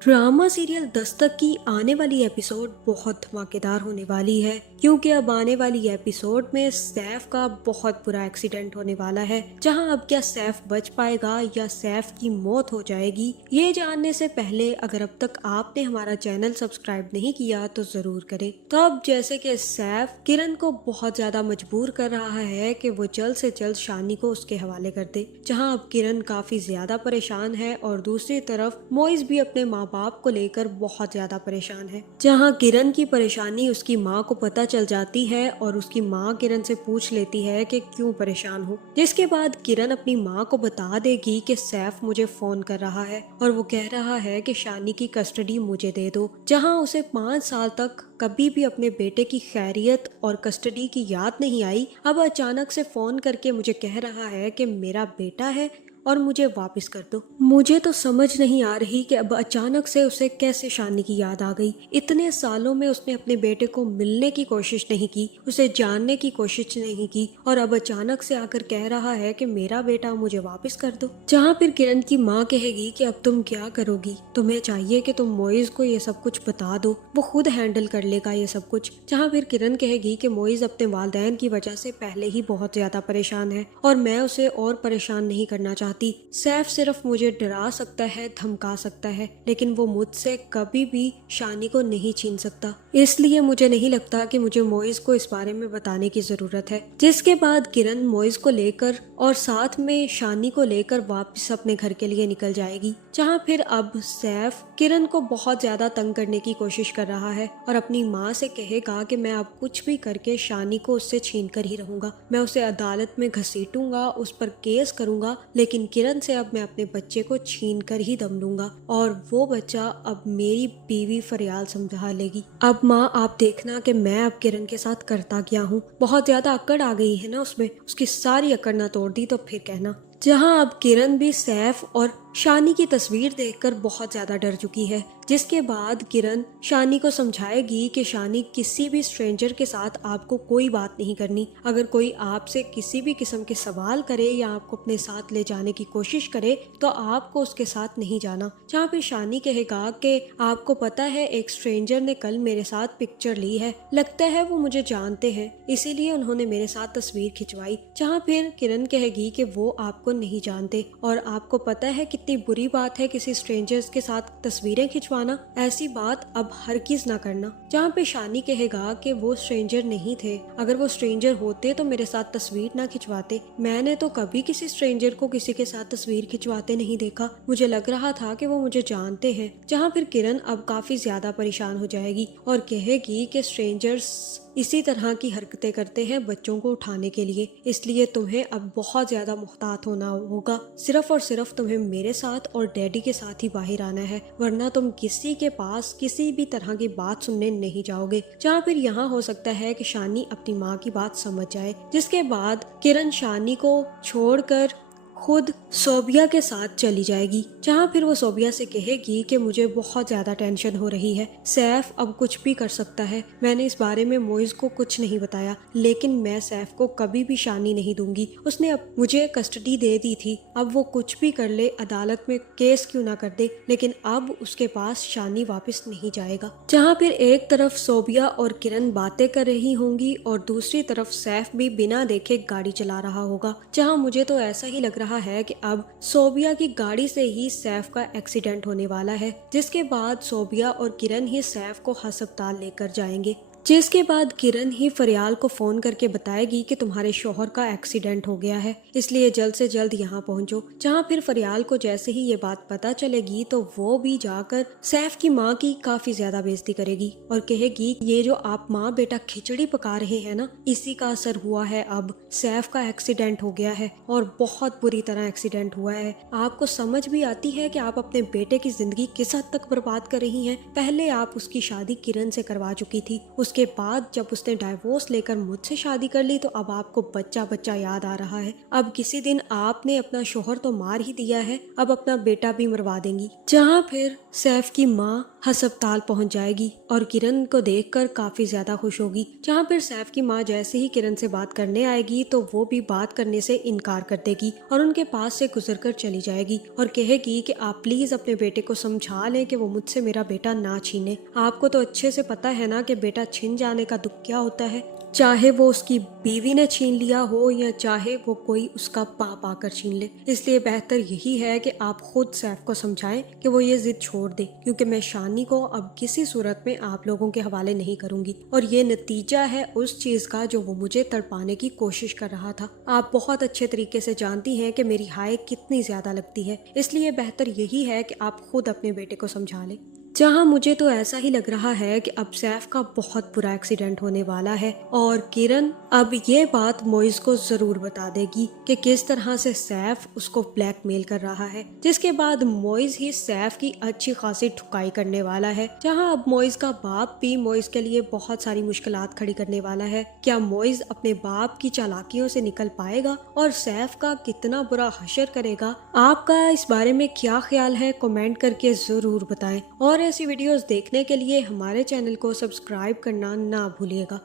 Drama serial Dastak की आने वाली एपिसोड बहुत धमाकेदार होने वाली है, क्योंकि अब आने वाली एपिसोड में सैफ का बहुत बुरा एक्सीडेंट होने वाला है। जहां अब क्या सैफ बच पाएगा या सैफ की मौत हो जाएगी, ये जानने से पहले अगर अब तक आपने हमारा चैनल सब्सक्राइब नहीं किया तो जरूर करें। तो अब जैसे कि सैफ किरण को बहुत ज्यादा मजबूर कर रहा है कि वो जल्द से जल्द शानी को उसके हवाले कर दे, जहां अब किरण काफी ज्यादा परेशान है और दूसरी तरफ मोइज भी अपने माँ बाप को लेकर बहुत ज्यादा परेशान है। जहां किरण की परेशानी उसकी माँ को पता चल जाती है और उसकी माँ किरण से पूछ लेती है कि क्यों परेशान हो, जिसके बाद किरण अपनी माँ को बता देगी कि सैफ मुझे फोन कर रहा है और वो कह रहा है कि शानी की कस्टडी मुझे दे दो। जहां उसे 5 साल तक कभी भी अपने बेटे की खैरियत और कस्टडी की याद नहीं आई, अब अचानक से फोन करके मुझे कह रहा है कि मेरा बेटा है और मुझे वापस कर दो। मुझे तो समझ नहीं आ रही कि अब अचानक से उसे कैसे शानी की याद आ गई। इतने सालों में उसने अपने बेटे को मिलने की कोशिश नहीं की, उसे जानने की कोशिश नहीं की, और अब अचानक से आकर कह रहा है कि मेरा बेटा मुझे वापस कर दो। जहाँ फिर किरण की माँ कहेगी कि अब तुम क्या करोगी, तुम्हें चाहिए कि तुम मोइज को ये सब कुछ बता दो, वो खुद हैंडल कर लेगा ये सब कुछ। जहाँ फिर किरण कहेगी कि मोइज अपने वालिदैन की वजह से पहले ही बहुत ज्यादा परेशान है और मैं उसे और परेशान नहीं करना चाहती। सैफ सिर्फ मुझे डरा सकता है, धमका सकता है, लेकिन वो मुझसे कभी भी शानी को नहीं छीन सकता। इसलिए मुझे नहीं लगता कि मुझे मोइज को इस बारे में बताने की जरूरत है। जिसके बाद किरण मोइज को लेकर और साथ में शानी को लेकर वापस अपने घर के लिए निकल जाएगी। जहाँ फिर अब सैफ किरण को बहुत ज्यादा तंग करने की कोशिश कर रहा है और अपनी माँ से कहेगा कि मैं अब कुछ भी करके शानी को उससे छीन कर ही रहूंगा, मैं उसे अदालत में घसीटूंगा, उस पर केस करूंगा, लेकिन किरण से अब मैं अपने बच्चे को छीन कर ही दम लूंगा और वो बच्चा अब मेरी बीवी फरियाल संभालेगी। अब माँ आप देखना कि मैं अब किरण के साथ करता क्या हूँ। बहुत ज्यादा अकड़ आ गई है ना उसमें, उसकी सारी अकड़ ना तोड़ दी तो फिर कहना। जहाँ अब किरण भी सैफ और शानी की तस्वीर देखकर बहुत ज्यादा डर चुकी है। जिसके बाद किरण शानी को समझाएगी कि शानी किसी भी स्ट्रेंजर के साथ आपको कोई बात नहीं करनी। अगर कोई आपसे किसी भी किस्म के सवाल करे या आपको अपने साथ ले जाने की कोशिश करे तो आपको उसके साथ नहीं जाना। जहाँ पे शानी कहेगा कि आपको पता है एक स्ट्रेंजर ने कल मेरे साथ पिक्चर ली है, लगता है वो मुझे जानते हैं, इसीलिए उन्होंने मेरे साथ तस्वीर खिंचवाई। जहाँ फिर किरण कहेगी कि वो आपको नहीं जानते और आपको पता है कितनी बुरी बात है किसी स्ट्रेंजर्स के साथ तस्वीरें खिंचवाना, ऐसी बात अब हरगिज ना करना। जहाँ पे शानी कहेगा कि वो स्ट्रेंजर नहीं थे, अगर वो स्ट्रेंजर होते तो मेरे साथ तस्वीर ना खिंचवाते, मैंने तो कभी किसी स्ट्रेंजर को किसी के साथ तस्वीर खिंचवाते नहीं देखा, मुझे लग रहा था कि वो मुझे जानते हैं। जहाँ फिर किरण अब काफी ज्यादा परेशान हो जाएगी और कहेगी कि स्ट्रेंजर्स इसी तरह की हरकतें करते हैं बच्चों को उठाने के लिए, इसलिए तुम्हें अब बहुत ज्यादा मुहतात होना होगा। सिर्फ और सिर्फ तुम्हें मेरे साथ और डैडी के साथ ही बाहर आना है, वरना तुम किसी के पास किसी भी तरह की बात सुनने नहीं जाओगे। जहाँ फिर यहाँ हो सकता है कि शानी अपनी माँ की बात समझ जाए। जिसके बाद किरण शानी को छोड़कर खुद सोबिया के साथ चली जाएगी। जहाँ फिर वो सोबिया से कहेगी कि मुझे बहुत ज्यादा टेंशन हो रही है, सैफ अब कुछ भी कर सकता है, मैंने इस बारे में मोइज को कुछ नहीं बताया, लेकिन मैं सैफ को कभी भी शानी नहीं दूंगी, उसने अब मुझे कस्टडी दे दी थी, अब वो कुछ भी कर ले, अदालत में केस क्यों ना कर दे, लेकिन अब उसके पास शानी वापस नहीं जाएगा। जहाँ फिर एक तरफ सोबिया और किरण बातें कर रही होंगी और दूसरी तरफ सैफ भी बिना देखे गाड़ी चला रहा होगा। जहाँ मुझे तो ऐसा ही लग रहा है कि अब सोबिया की गाड़ी से ही सैफ का एक्सीडेंट होने वाला है। जिसके बाद सोबिया और किरण ही सैफ को अस्पताल लेकर जाएंगे। जिसके बाद किरण ही फरियाल को फोन करके बताएगी कि तुम्हारे शौहर का एक्सीडेंट हो गया है, इसलिए जल्द से जल्द यहाँ पहुँचो। जहाँ फिर फरियाल को जैसे ही ये बात पता चलेगी तो वो भी जाकर सैफ की माँ की काफी ज्यादा बेइज्जती करेगी और कहेगी ये जो आप माँ बेटा खिचड़ी पका रहे हैं ना, इसी का असर हुआ है, अब सैफ का एक्सीडेंट हो गया है और बहुत बुरी तरह एक्सीडेंट हुआ है। आपको समझ भी आती है कि आप अपने बेटे की जिंदगी किस हद तक बर्बाद कर रही हैं। पहले आप उसकी शादी किरण से करवा चुकी थी, उसके बाद जब उसने डाइवोर्स लेकर मुझसे शादी कर ली तो अब आपको बच्चा बच्चा याद आ रहा है। अब किसी दिन आपने अपना शोहर तो मार ही दिया है, अब अपना बेटा भी मरवा देंगी। जहाँ फिर सैफ की माँ अस्पताल पहुंच जाएगी और किरण को देखकर काफी ज्यादा खुश होगी। जहाँ फिर सैफ की माँ जैसे ही किरण से बात करने आएगी तो वो भी बात करने से इनकार कर देगी और उनके पास से गुजरकर चली जाएगी और कहेगी कि आप प्लीज अपने बेटे को समझा लें कि वो मुझसे मेरा बेटा ना छीने। आपको तो अच्छे से पता है ना कि बेटा छिन जाने का दुख क्या होता है, चाहे वो उसकी बीवी ने छीन लिया हो या चाहे वो कोई उसका पाप आकर छीन ले। इसलिए बेहतर यही है कि आप खुद सैफ को समझाएं कि वो ये जिद छोड़ दे, क्योंकि मैं शानी को अब किसी सूरत में आप लोगों के हवाले नहीं करूंगी और ये नतीजा है उस चीज का जो वो मुझे तड़पाने की कोशिश कर रहा था। आप बहुत अच्छे तरीके से जानती हैं कि मेरी हाय कितनी ज्यादा लगती है, इसलिए बेहतर यही है कि आप खुद अपने बेटे को समझा लें। जहाँ मुझे तो ऐसा ही लग रहा है कि अब सैफ का बहुत बुरा एक्सीडेंट होने वाला है और किरण अब ये बात मोइज को जरूर बता देगी कि किस तरह से सैफ उसको ब्लैकमेल कर रहा है, जिसके बाद मोइज ही सैफ की अच्छी खासी ठुकाई करने वाला है। जहाँ अब मोइज का बाप भी मोइज के लिए बहुत सारी मुश्किलात खड़ी करने वाला है। क्या मोइज अपने बाप की चालाकियों से निकल पाएगा और सैफ का कितना बुरा हशर करेगा? आपका इस बारे में क्या ख्याल है, कमेंट करके जरूर बताएं और ऐसी वीडियोस देखने के लिए हमारे चैनल को सब्सक्राइब करना ना भूलिएगा।